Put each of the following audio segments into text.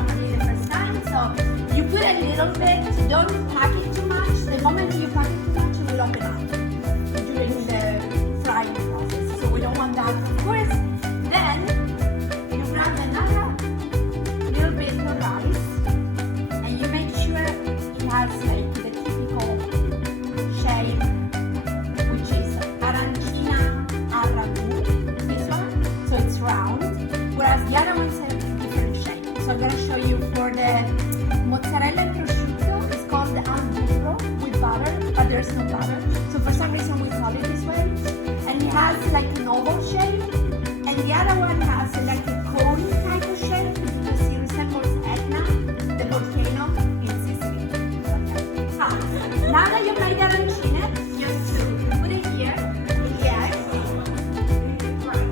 properly the first time. So you put a little bit, don't pack it too much. The moment you pack it too much, it will open up during the frying process. So we don't want that, of course. Then you grab another little bit of rice and you make sure it has like the typical shape, which is arancina a ragù, this one, so it's round, whereas the other ones have a different shape. So I'm going to show you for the mozzarella and prosciutto, it's called the burro with butter, but there's no butter. So for some reason we call it this way. And it has like an oval shape, and the other one has like a cone type of shape because it resembles Vegna, the volcano in Sicily. Okay. Now that you made arancine, just put it here, yes,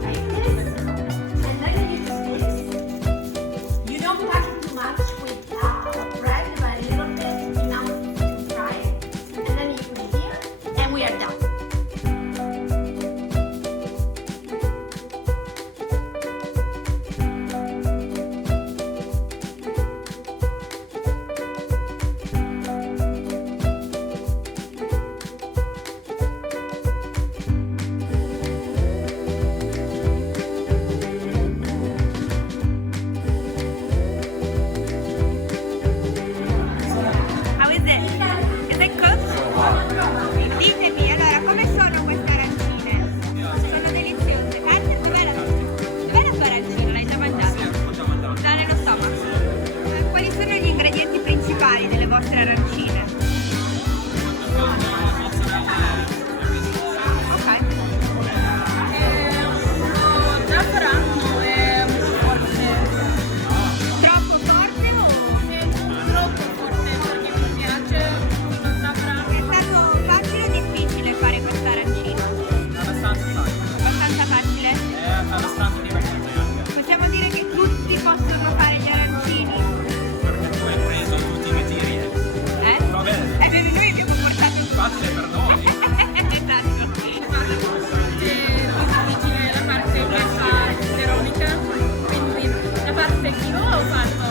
like this, and then you just mix. You don't pack it too much with bread, but a little bit enough to fry it, and then you put it here, and we are done. How is it? Is it cooked? Ditemi, allora, come sono queste arancine? Sono deliziose. Carne, dov'è la tua arancina? L'hai già mangiata? Sì, l'ho già mangiato. No, nello stomaco. Quali sono gli ingredienti principali delle vostre arancine? Ok. Zafferano è forte. Troppo forte o? Troppo forte perché mi piace lo zafferano. È stato facile o difficile fare questa arancina? Abbastanza facile. Abbastanza facile? È abbastanza divertente anche. Possiamo dire che tutti possono fare gli arancini? Perché tu hai preso tutti i ritiri. Vabbè, Noi abbiamo portato un facile per noi. Esatto. Difficile la parte che fa veronica, quindi la parte che io ho fatto